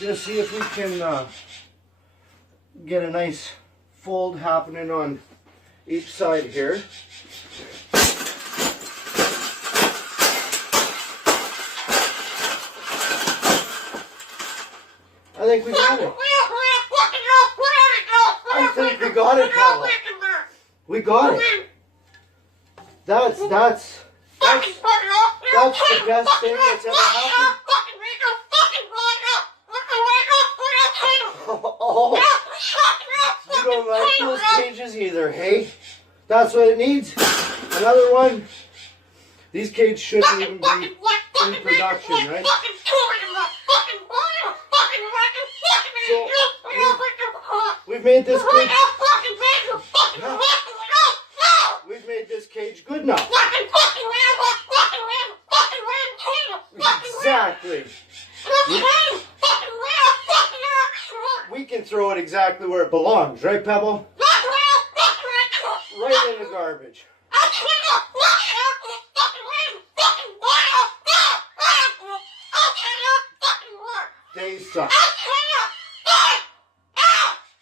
just see if we can get a nice fold happening on each side here. I think we got it. I think we got it, Pablo. We got it. That's the best thing that's ever happened. Oh, you don't like those cages either, hey? That's what it needs. Another one. These cages shouldn't even be in production, right? So we've made this cage. Yeah, we've made this cage good enough. Exactly. We can throw it exactly where it belongs, right, Pebble? Right in the garbage. They suck.